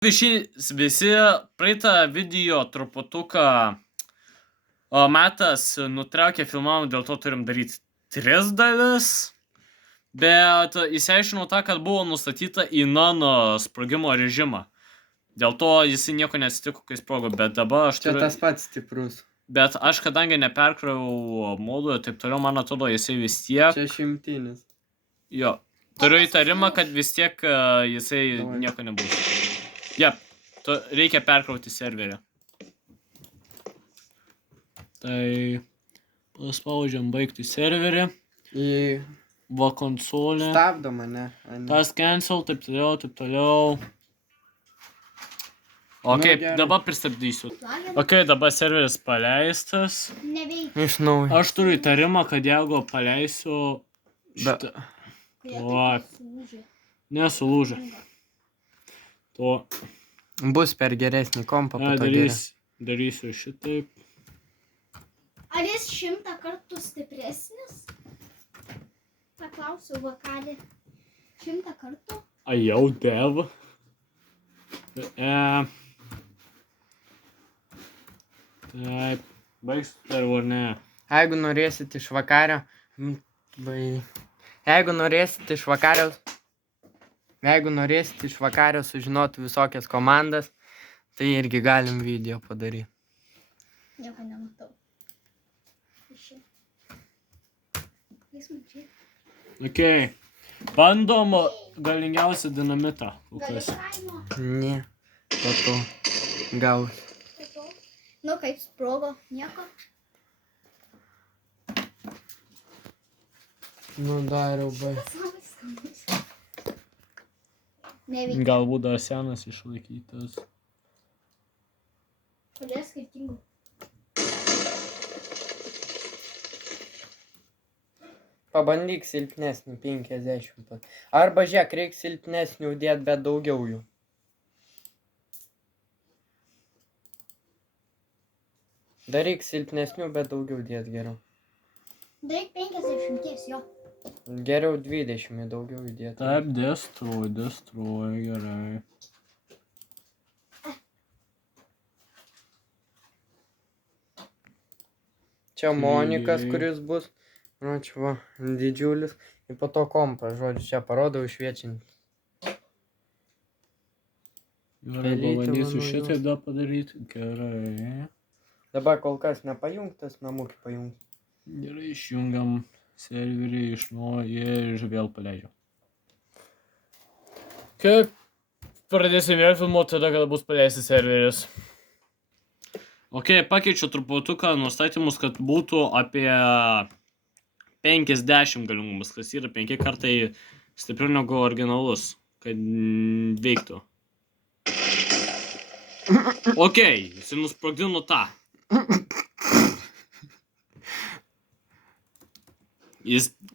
Visi praeitą video truputuką metas nutraukė filmavimą, dėl to turim daryti 3 dalis. Bet įsiaiškinau tą, kad buvo nustatyta į nano sprogimo režimą. Dėl to jisai nieko neatsitiko, kai sprogo, bet dabar aš turiu... Čia tas pats stiprus. Bet aš kadangi neperkroviau modų ir taip toliau, man atrodo, jisai vis tiek... Čia šimtinis. Jo. Turiu įtarimą, kad vis tiek jisai nieko nebus. Jep. Reikia perkrauti serverį. Tai paspaudžiam baigti serverį. Va konsolė. Stabdo mane. Tas cancel, taip toliau. Ok, dabar pristabdysiu. Ok, dabar serveris paleistas. Iš naujo. Aš turiu įtarimą, kad jeigu paleisiu šitą... Nesulūžė. To... Bus per geresnį kompą, po to darysiu šitaip. Ar jis 100 kartų stipresnis? Paklausiau vakarį. 100 kartų? Jau dev. Taip, baigsiu dar ar ne? Jeigu norėsit iš vakario sužinoti visokias komandas, tai irgi galim video padaryti. Nieko nematau. Ok. Bandom galingiausią dinamitą. Ne. Po to gaus. Nu, kaip sprogo, nieko. Nu, dariau, bai. Galbūt dar senas išlaikytas. Kodėl skirtingų? Pabandyk silpnesnį 50. Arba žiūrėk, reikia silpnesnių dėt, bet daugiau jų. Daryk silpnesnių, bet daugiau dėt geriau. Daryk 50, jo. Geriau 20, daugiau įdėt. Taip, destroy, gerai. Čia monikas, kuris bus, nu, čia va, didžiulis. Ir po to kompas, žodžiu, čia parodau šviečiant. Gerai, pabandysiu šitaip dar padaryti. Gerai. Dabar kol kas nepajungtas, namukį pajungt. Gerai, išjungiam serverį iš naujo ir vėl paleidžiam. Kai pradėsim vėl filmuoti, tada kada bus paleistas serveris. Ok, pakeičiu truputuką nustatymus, kad būtų apie 50 galingumas, kas yra 5 kartai stipriau negu originalus, kad veiktų. Ok, jisai nusprogdino tą.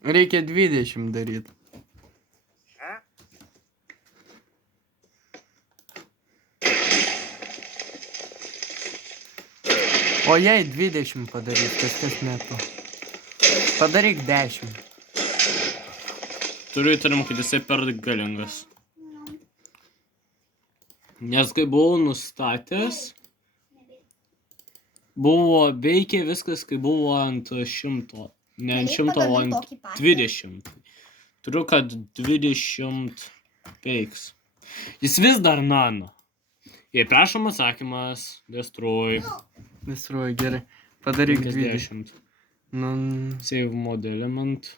Reikia 20 daryti. O jei 20 padaryt, kažkas metu. Padaryk 10. Turiu įtarimą, kad jisai per galingas. Nes kai buvau nustatęs, buvo veikia viskas, kai buvo ant 100. Ne ant 100, o ant 20. Turiu, kad 20 veiks. Jis vis dar nano. Jei prašom atsakymas, destroy. Destroy, gerai. Padaryk 50. Nu... Save mode element.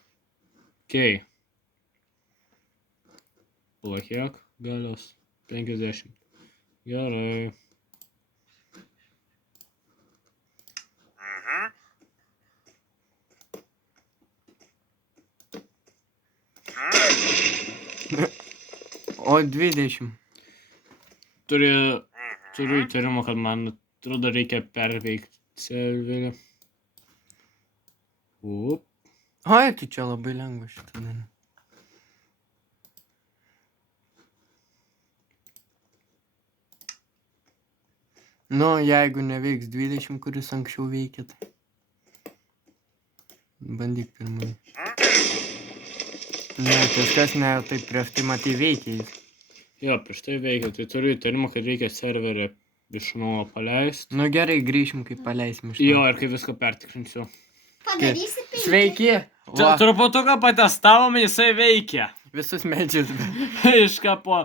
Ok. Plakiek galios. 50. Gerai. O 20. Turiu įtarimą, kad man atrodo reikia perveikti serverį. Oi, tai čia labai lengva šitą daryti. Nu, jeigu neveiks 20, kuris anksčiau veikia, tai... Bandyk pirmai. Ne, kažkas ne, taip prieš tai matai veikia jis. Jo, prieš tai veikia. Tai turiu įtarimą, kad reikia serverį iš naujo paleisti. Nu gerai, grįšim, kai paleisim iš Jo, naujo. ir kai viską pertikrinsiu. Padarysi 5. Sveiki! Va, Truputuką patestavom, jisai veikia. visus medžius. Iš kapo.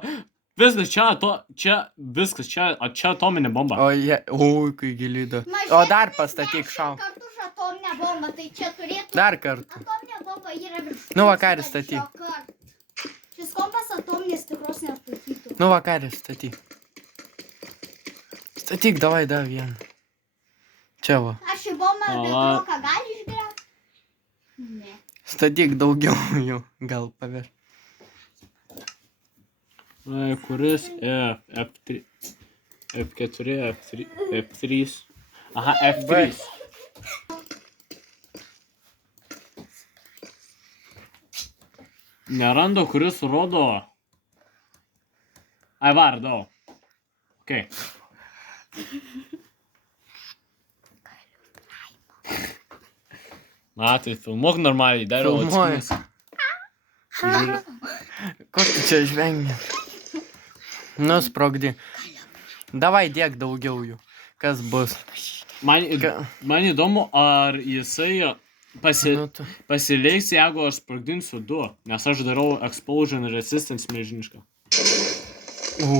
Viskas čia, viskas čia atominė bomba. O jie, ui, kai gilido. O dar pastatyk šau. Kartu už atominę bombą, tai čia turėtų... Dar kartą. Atominė bomba yra virš... Nu, vakarį statyk. Šis kompas atominės tikros neatstatytų. Nu, vakarį statyk. Statyk, davai, dar vieną. Čia va. Aš į bombą be Pala. bloką gali išgręžti? Ne. Statyk daugiau jau. Gal paveš. Kuris F3. F4, F3. Aha, F3. Nerandu, kuris rodo. Ai, vardau. Ok. Na, tai filmuok normaliai, dar jau Filmuoju. atskris. Ko tu čia žvengi? Nu, sprogdi. Davai dėk daugiau jų. Kas bus? Man įdomu, ar jisai Nu, tu. pasileiks, jeigu aš sprogdinsiu 2, nes aš darau explosion resistance milžinišką.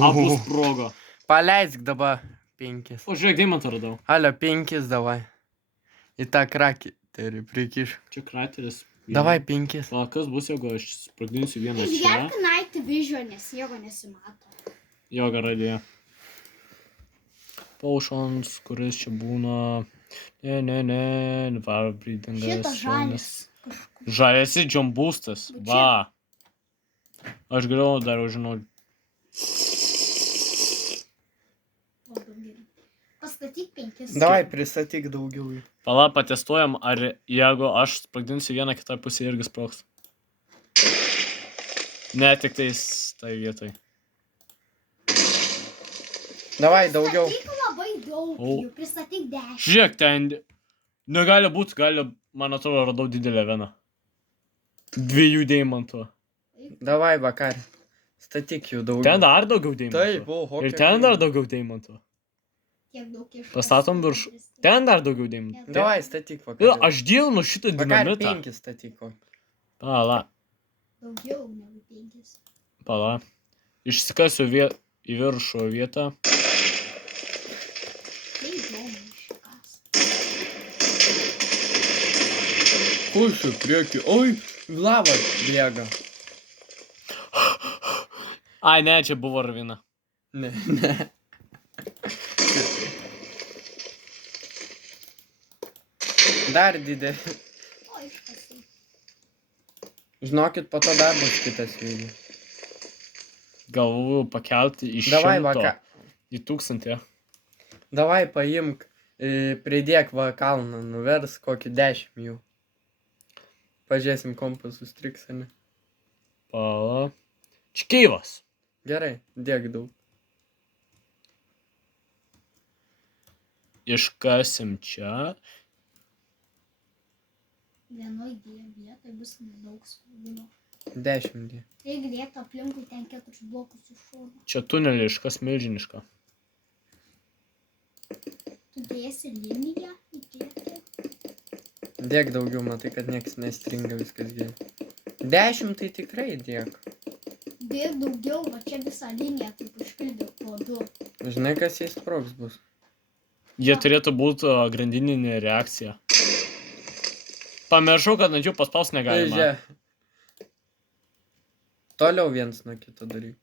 Abu sprogo. Paleisk dabar 5. O žiūrėk, deimantą radau. Alio, 5 davai. Į tą krakį. Tai prikiš. Čia krateris. Davai 5. O kas bus, jeigu aš sprogdinsiu vieną čia? Išgerk night vision, nes jėgo nesimato. Jo, gera idėja. Potions, kuris čia būna. Ne. Var breedingas. Šito žalis. Žalėsi John Boostas. Va. Aš geriau dar žinau. Pastatyk 5. Davai pristatyk daugiau jų. Pala, patestuojam, ar jeigu aš sprogdinsiu vieną kitą pusę irgi sprogs. Ne, tik tais tai vietoj. Davai daugiau. Pristatyk labai daug O. jų. Pristatyk 10. Žiūrėk, ten negali būti, man atrodo, radau didelę veną. 2 deimantų. Davai vakarį. Statyk jų daugiau. Ten dar daugiau deimantų. Taip, o, Ir ten dar daugiau deimantų. Tiek daug iš... Pastatom virš. Ten dar daugiau deimantų. Davai statyk Ir vakarį. aš dievinu šitą Vakarį dinamitą. 5 statyk. O. Pala, Daugiau negu 5. pala. Išsikasiu į viršų vietą. Tai įdomu iškas. Kušiu prieki. Oi, lava bėga. Ai, ne, čia buvo ravina. Ne. Dar didelį. O iškasai. Žinokit, po to dar bus kitas video. Galvoju pakelti iš Davai 100 vakar. į 1000. Davai paimk, pridėk va kalną, nuvers kokį 10 jų. Pažiūrėsim, kompas sustriks, ar ne? Pala. Čkeivas. Gerai, dėk daug. Iškasim čia. Vienoj vietoj bus daug spaudimo. 10 dė. Reikia dėti aplinkui ten 4 blokus iš šono. Čia tunelį iškas milžinišką. Tu dėsi liniją į priekį. Dėk daugiau, matai, kad nieks nestringa, viskas gerai. 10 tai tikrai dėk. Dėk daugiau, va čia visą liniją taip užpildė po 2. Žinai, kas jais sprogs bus? Jie turėtų būti grandininė reakcija. Pamiršau, kad ant jų paspaus negalima. Žiūrėk. Toliau viens nuo kito daryk.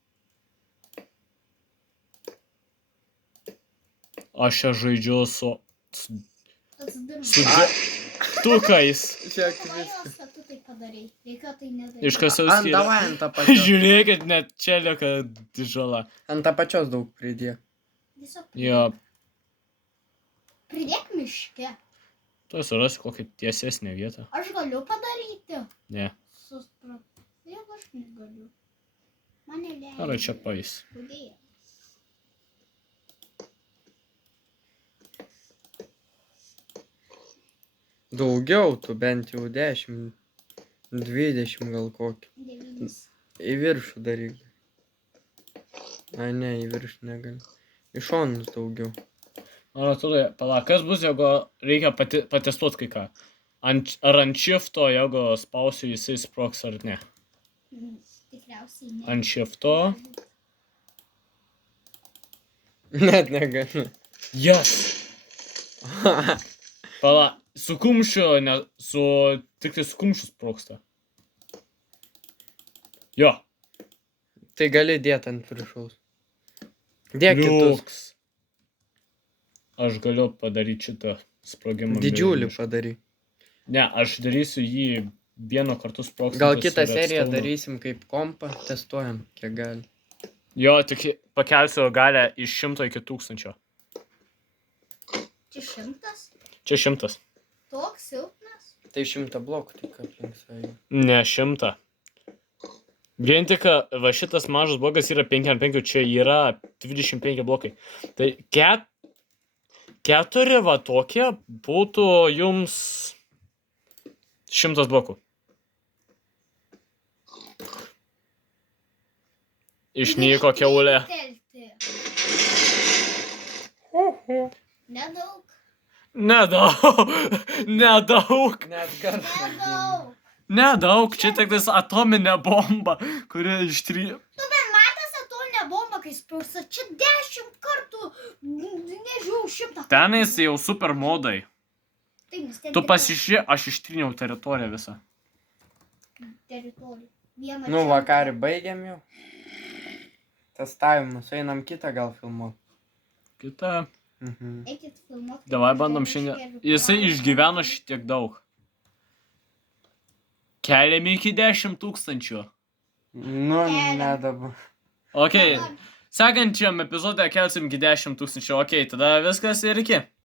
Aš čia žaidžiu su Atsidirbu. tukais. Žiūrėk, Kodėl viskas. tu tai padarai? Reikia tai nedaryti. Iškasiau Ant, skylę. davai ant tą pačios. Žiūrėkit, net čia lieka žala. Ant tą pačios daug pridėk. Tiesiog Jo, pridėk miške. tu surasi kokią tiesesnę vietą. Aš galiu padaryti. Ne. Supratau. Jeigu aš negaliu. Mane leidžia. Ar čia pais. Kodėl? Daugiau, tu bent jau 10, 20 gal kokį. 9. Į viršų daryk. Ai, ne, į viršų negali. Iš šonus daugiau. Man atrodo, pala, kas bus, jeigu reikia patestuoti kai ką? Ar ant shifto, jeigu spausiu, jisai sproks ar ne? Tikriausiai ne. Ant shifto. Net negali. Yes! Pala, su kumščiu, tik tai su kumščiu sproksta. Jo. Tai gali dėti ant viršaus. Dėk kitus. Liuks. Aš galiu padaryti šitą sprogimą. Didžiulį padary. Ne, aš darysiu jį vieno kartu sprogstantį. Gal kitą seriją darysim kaip kompą, testuojam, kiek gali. Jo, tik pakelsiu galę iš 100 iki 1000. Čia 100? Čia 100. Toks silpnas? Tai 100 blokų tik aplink save. Ne, 100. Vien tik, va šitas mažas blokas yra 5 ant 5, čia yra 25 blokai. Tai 4 va tokie būtų jums 100 blokų. Išnyko kiaulė. Nedaug. Nedaug. Net garsą. Nedaug. Nedaug, čia tik tais atominė bomba, kuri ištryja. Tu bent matęs atominę bombą, kai sprogsta? Čia 10 kartų, nežinau, 100 kartų. Tenais jau super modai. Taip, nes ten Tu tik pasižiūrė, aš ištryniau teritoriją visą. teritorija. Vieną Nu, čia. vakarį baigiam jau. Testavimus, einam kitą gal filmuot. Kita. Eikit filmuot. Davai bandom šiandien. Jisai išgyveno šitiek daug. Keliam iki 10 000. Nu, ne dabar. Ok, sekančiam epizode kelsim iki 10 000. Ok, tada viskas ir iki.